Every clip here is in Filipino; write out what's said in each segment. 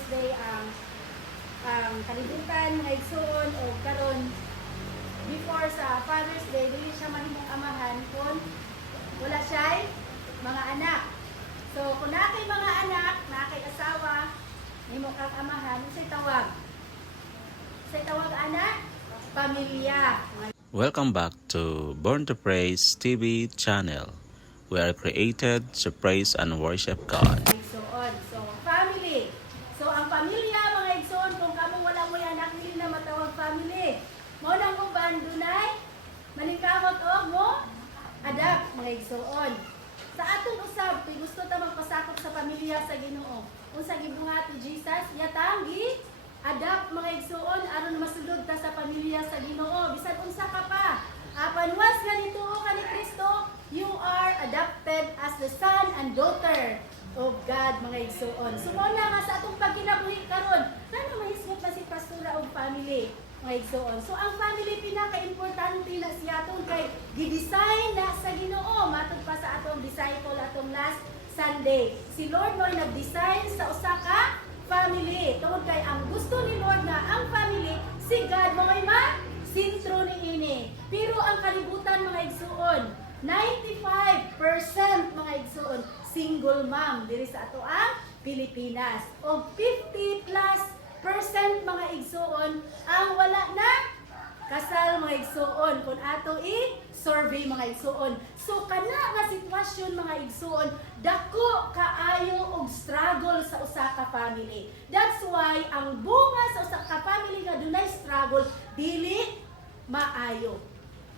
Father's Day ang ang kalibutan mga igsoon o karon before sa Father's Day dili siya mahimong amahan kung wala siya mga anak. So kung na kay mga anak, na asawa, himo kang amahan, unsay tawag? Unsay tawag anak? Pamilya. Welcome back to Born to Praise TV channel. We are created to praise and worship God. igsoon. So, family. So, ang pamilya, mga igsoon, kung kamo wala mo anak, hindi na matawag family. Mo nang uban, dunay, maningkamot o mo, adapt, mga igsoon. Sa atong usab, kung gusto ta magpasakop sa pamilya sa Ginoo. Unsa gibuhat ni Jesus, yatangi, adapt mga igsoon aron masulod ta sa pamilya sa Ginoo. Bisan unsa ka pa. Apan once nga nituo ka ni Kristo, you are adopted as the son and daughter of God, mga igsoon. Sumuna nga sa atong pagkinabuhi karon, nano mahisgot na si pastora og family, mga igsoon. So ang family pinaka-importante na siya atong kay gidesign na sa Ginoo matod pa sa atong disciple atong last Sunday. Si Lord mo'y nag-design sa usa ka family. Tungod kay ang gusto ni Lord na ang family si God mo'y ma sintro ni ini. Pero ang kalibutan mga igsuon, 95% mga igsuon single mom diri sa ato ang Pilipinas. O 50 plus mga igsuon ang wala na kasal mga igsuon kung ato i-survey mga igsuon. So kana nga sitwasyon mga igsuon dako kaayo og struggle sa usa ka family. That's why ang bunga sa usa ka family nga dunay struggle dili maayo.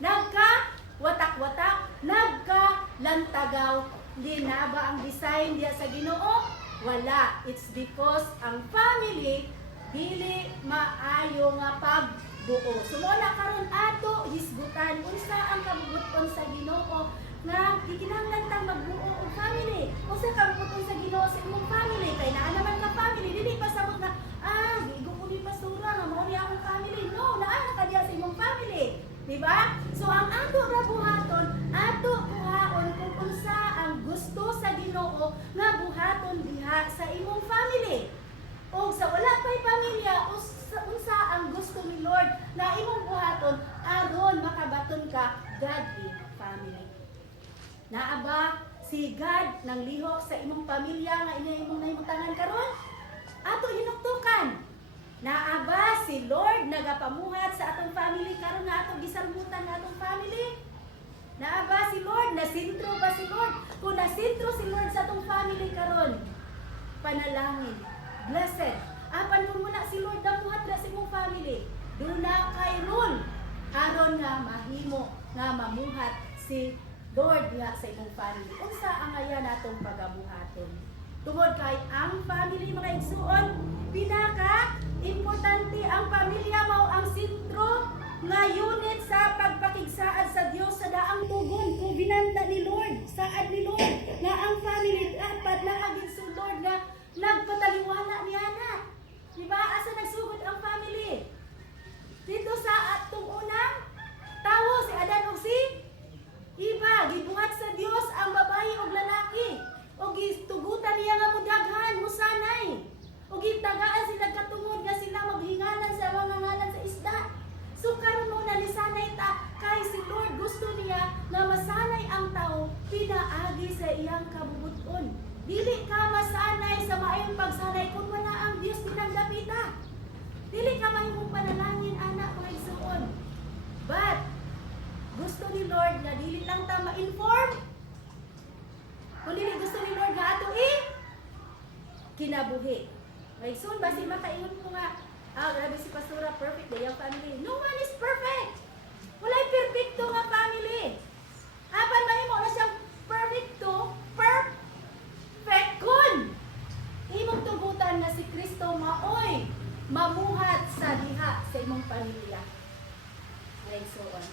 Nagka watak-watak, nagka lantagaw, di na ba ang design diya sa Ginoo? Wala. It's because ang family dili maayo nga pagbuo. Sumuna karon ato hisgutan unsa ang kabubuton sa Ginoo nga gikinahanglan tang magbuo og family. Unsa ka kabubuton sa Ginoo sa imong family kay naa naman ka family dili pa sabot na ah gigo ko ni pastora nga mao ni akong family. No, naa na ka sa imong family. Di ba? So ang ato ra buhaton, ato buhaon kung unsa ang gusto sa Ginoo nga buhaton diha sa imong family. O sa wala pa'y pamilya, unsa, unsa ang gusto ni Lord na imong buhaton aron makabaton ka godly family. Naa ba si God nang lihok sa imong pamilya nga ina imong nahimutangan karon? Ato hinuktukan. Naa ba si Lord nagapamuhat sa atong family karon nga atong gisalmutan nga atong family? Naa ba si Lord? Nasintro ba si Lord? Kung nasintro si Lord sa atong family karon, panalangin, blessed. Apan kung muna si Lord damuhat na sa imong family, duna kay rule aron nga mahimo nga mamuhat si Lord nga sa imong family. Unsa ang aya natong pagabuhaton? Tungod kay ang family mga igsuon, pinaka importante ang pamilya mao ang sentro nga unit sa pagpakigsaad sa Dios sa daang tugon kung binanta ni Lord, saad ni Lord nga ang family dapat naagin sa Lord nga nagpataliwala ni anak. Diba? Asa nagsugod ang family? Dito sa atong unang tawo si Adan ug si Iba, gibuhat sa Dios ang babae ug lalaki. O gitugutan niya nga mudaghan, musanay. O gitagaan sila katungod nga sila maghinganan sa mga ngalan sa isda. So karon mo na lisanay ta kay si Lord gusto niya nga masanay ang tao pinaagi sa iyang kabubuton. Dili ka masanay sa maayong pagsanay kung wala ang Dios pinagdapita. Dili ka mahimong panalangin anak mga igsuon. But gusto ni Lord na dili lang ta ma-inform. Kung dili gusto ni Lord nga ato i kinabuhi. May soon basi makaingon ko nga, ah, grabe si Pastora, perfect day ang family. No one is perfect. Walay perfecto nga family. Apan mahimo na siyang perfecto, perfect kun. Imong tugutan na si Kristo maoy mamuhat sa diha sa imong pamilya. Like so on.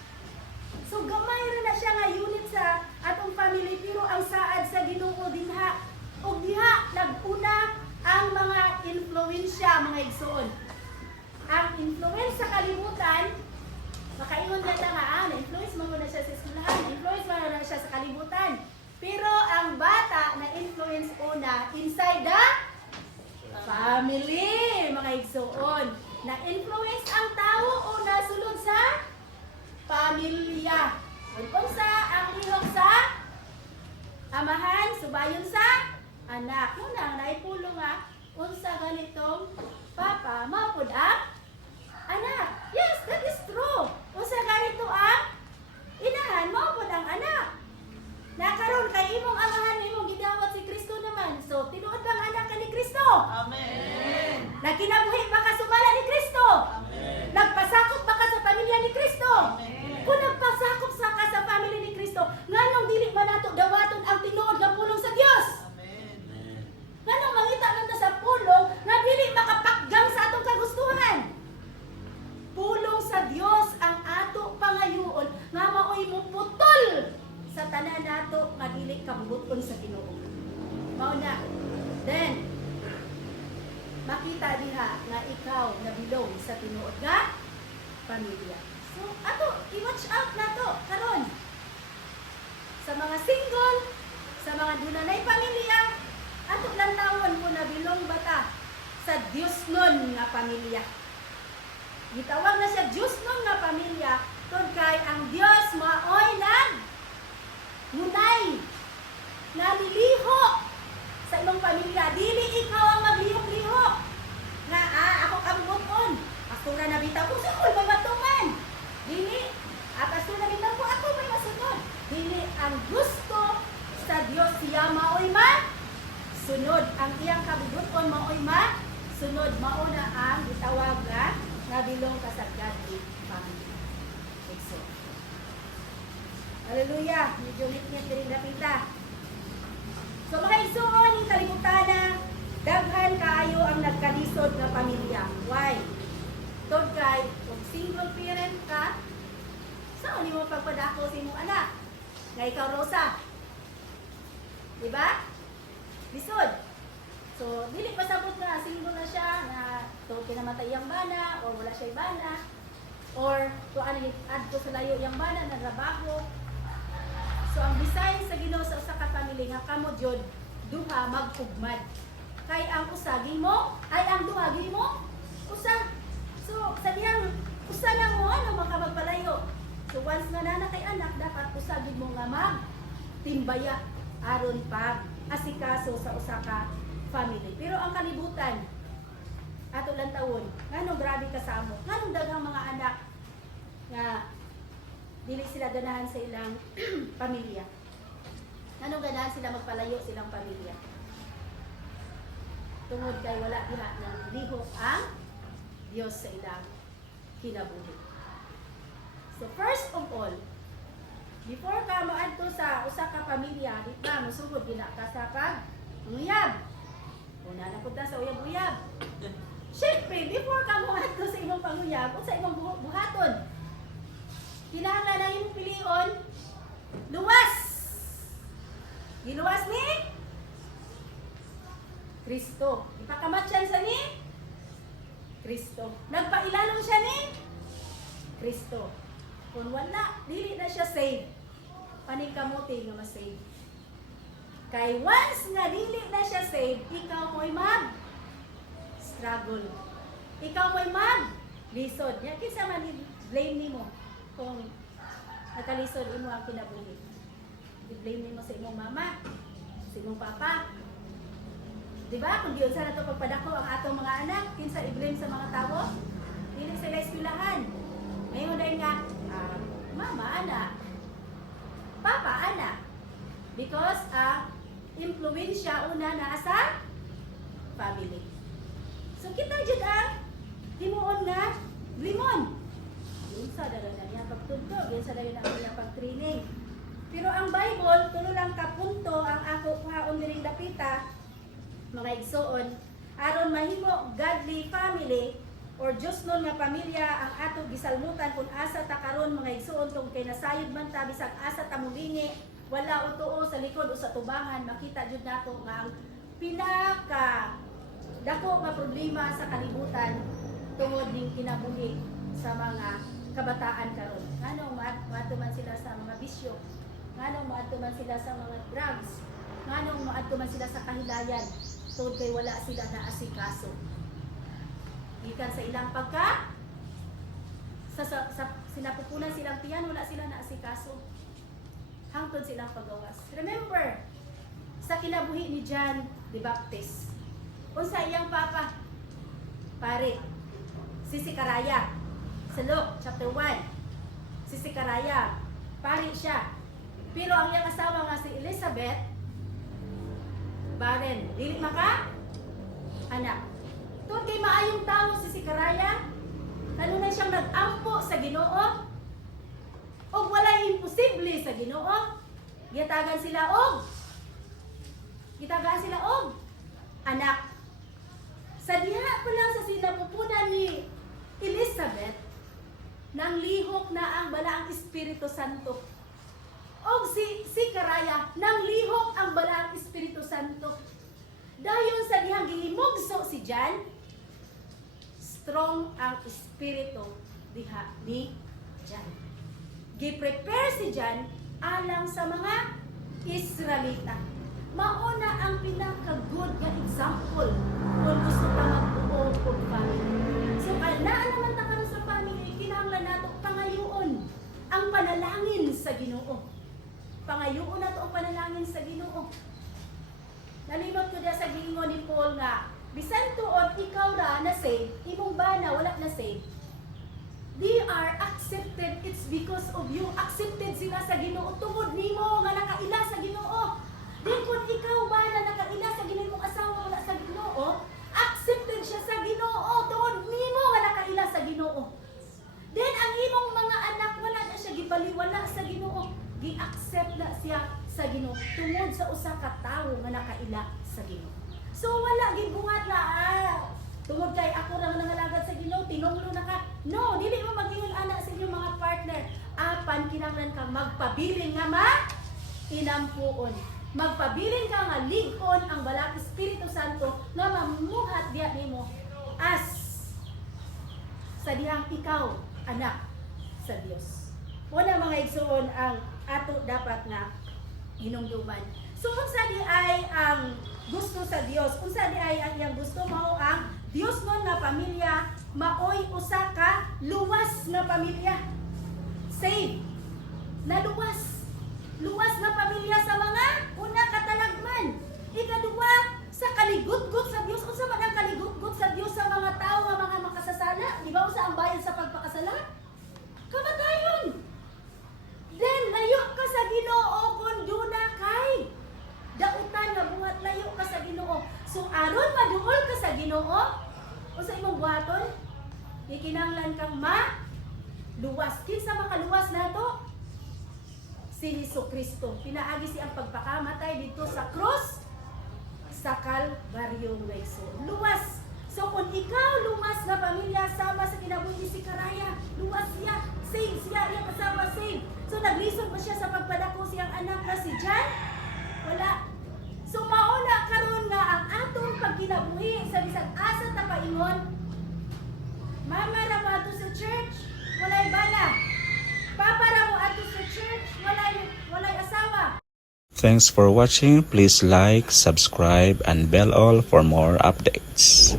So gamay rin na siya nga unit sa atong family pero ang saad sa Ginoo dinha ug diha naguna ang mga influensya mga. Ang influence sa kalibutan makaingon na nga ah, na-influence mo na siya sa eskwelahan, na-influence mo na siya sa kalibutan. Pero ang bata na influence una inside the Family, mga igsoon. Na-influence ang tao o nasulod sa pamilya. Kung sa ang lihok sa amahan, subayon sa anak. Muna, naipulong nga, unsa ganitong papa, mapod ang anak. Yes, that is true. Unsa ganito ang inahan, mapod ang anak. Nakaroon kay imong amahan imong gidawat si Kristo naman. So, tinuod bang anak ka ni Kristo? Amen. Nagkinabuhi ba ka sumala ni Kristo? Nagpasakop ba ka sa pamilya ni Kristo? Kung nagpasakop sa ka sa pamilya ni Kristo, nganong dili man nato dawaton ang tinuod nga pulong sa Dios? Amen. Nganong mangita man ta sa pulong nga dili makapakgang sa atong kagustuhan? Pulong sa Dios ang ato pangayoon nga maoy mo putol sa tanan nato nga dili kabuton sa Ginoo. Mao na. Then makita diha ikaw nabilong sa tinuod nga pamilya. So ato i-watch out nato karon sa mga single, sa mga dunanay pamilya, ato lang tawon ko nabilong bata sa Dios nun nga pamilya. Gitawag na siya Diyos nun nga pamilya, tod kay ang Dios maoy nag munay naliliho sa imong pamilya. Dili ikaw ang maglihok-lihok. Nga, ah, ako kabubuton. Pastora na bitaw ko, sa may matuman. Dili, ah, pastora na bitaw ko, ako may masunod. Dili, ang gusto sa Dios siya maoy ma sunod. Ang iyang kabubuton maoy ma sunod. Mauna ang gitawag nga nabilong ka sa godly family. Exo. Hallelujah. Medyo ngit-ngit din napita. So mga kalibutan na daghan kaayo ang nagkalisod nga pamilya. Why? Tod kay, kung single parent ka, saan ni mo pagpadako sa imong anak? Nga ikaw, Rosa. Diba? Lisod. So, dili pasabot na single na siya na to kinamatay ang bana or wala siya bana or to ano add ko sa layo yung bana na trabaho So ang design sa Ginoo sa usa ka family nga kamo jud duha magugmad. Kay ang usa mo ay ang duha mo usa. So sa diyang usa lang mo ano maka magpalayo. So once nga nana kay anak dapat usa gid mo nga mag timbaya aron pag asikaso sa usa ka family. Pero ang kalibutan ato lang tawon nganong grabe kasamo nganong daghang mga anak nga dili sila ganahan sa ilang pamilya. Anong ganahan sila magpalayo silang pamilya? Tungod kay wala diha ng lihok ang Dios sa ilang kinabuhi. So first of all, before ka moadto sa usa ka pamilya, di ba musugod gina ka sa pag uyab. Una na punta sa uyab-uyab. Siyempre, before ka moadto sa imong panguyab, o sa imong buh- buhaton, Kinahanglan na yung pilion, luwas. Giluwas ni Kristo. Ipakamatyan sa ni Kristo. Nagpailalong siya ni Kristo. Kung wala, dili na siya save. Panikamuti nga ma-save. Kay once nga dili na siya save, ikaw mo'y mag struggle. Ikaw mo'y mag lisod. Yan kinsa man blame nimo kung nakalisod imo ang kinabuhi. I-blame nimo sa imong mama, sa imong papa. Di ba? Kung diyon sa nato pagpadako ang atong mga anak, kinsa i-blame sa mga tawo? Dili sila eskwelahan. Ngayon dahil nga, ah, mama, ana. Papa, ana. Because ah, impluensya una na sa family. So kita jud ang himuon nga limon. Yun sa dala pagtugtog, yun sa dala na niya pag-training. Pero ang Bible, tulo lang ka punto ang ako kuhaon diring dapita, mga igsoon, aron mahimo godly family or Diyos nun nga pamilya ang ato gisalmutan kung asa ta karon mga igsoon kung kay nasayod man ta bisag asa ta mulingi wala utuo sa likod o sa tubangan makita jud nato nga ang pinaka dako nga problema sa kalibutan tungod ning kinabuhi sa mga kabataan karon. Nganong ma- maadto man sila sa mga bisyo? Nganong maadto man sila sa mga drugs? Nganong maadto man sila sa kahilayan? tungod kay wala sila na asikaso. Gikan sa ilang pagka sa, sa, sa sinapupunan silang tiyan, wala sila na asikaso. Hangtod silang pagawas. Remember, sa kinabuhi ni John the Baptist, unsa iyang papa, pare, si Sikaraya, sa Luke chapter 1, si Sikaraya, pare siya. Pero ang iyang asawa nga si Elizabeth, barren, dili maka, anak. Tungod kay maayong tao si Sikaraya, kanunay siyang nag-ampo sa Ginoo, o walay imposible sa Ginoo, gitagan sila og gitagaan sila og anak. Sa diha pa lang sa sinapupunan ni Elizabeth, nang lihok na ang balaang Espiritu Santo. Og si si Karaya, nang lihok ang balaang Espiritu Santo. Dayon sa dihang gihimugso si Jan, strong ang espiritu diha ni Jan. Gi-prepare si Jan alang sa mga Israelita. Panalangin sa Ginoo. Pangayoon nato ang panalangin sa Ginoo. Nalimot ko diya sa gingo ni Paul nga, bisan tuod ikaw ra na save, imong bana wala na save. They are accepted. It's because of you. Accepted sila sa Ginoo tungod nimo nga nakaila sa Ginoo. Then ikaw ba na nakaila sa Ginoo imong asawa wala sa Ginoo, accepted siya sa Ginoo tungod nimo nga nakaila sa Ginoo. Then ang imong mga anak wala na siya gibaliwala sa Ginoo. Gi-accept na siya sa Ginoo tungod sa usa ka tawo nga nakaila sa Ginoo. So wala gibuhat na ah, tungod kay ako ra nangalagad sa Ginoo, tinunglo na ka. No, dili mo magingol ana sa inyong mga partner. Apan kinahanglan kang magpabiling nga ma inampuon. Magpabiling ka nga ligon ang balang Espiritu Santo nga mamuhat diya nimo as sa dihang ikaw anak sa Dios. Una mga igsoon ang ato dapat nga hinungduman. So unsa di ay ang gusto sa Dios? Unsa di ay ang iyang gusto mao ang Dios nun nga pamilya maoy usa ka luwas nga pamilya. Save na luwas. Luwas nga pamilya sa mga una katalagman. Ikaduwa sa kaligutgut sa Dios. Unsa man ang kaligutgut sa Dios sa mga tao nga mga makasasala? Di ba unsa ang bayad sa pagpakasala? Kamatayon. Then layo ka sa Ginoo kun duna kay dautan nga buhat layo ka sa Ginoo. So aron maduol ka sa Ginoo, unsa imong buhaton? Ikinanglan kang ma luwas. Kinsa makaluwas nato? Si Hesus Kristo. Pinaagi si ang pagpakamatay dito sa cross sa Kalbaryo Weso. Luwas. So kung ikaw lumas na pamilya sama sa kinabuhi si Karaya, luwas siya, save siya, iyang asawa save. So naglison ba siya sa pagpadako siyang anak na si John? Wala. So mauna karon nga ang atong pagkinabuhi sa bisag asa ta paingon. Mama ra mo sa church, walay bala. Papa ra mo ato sa church, walay walay asawa. Thanks for watching. Please like, subscribe, and bell all for more updates.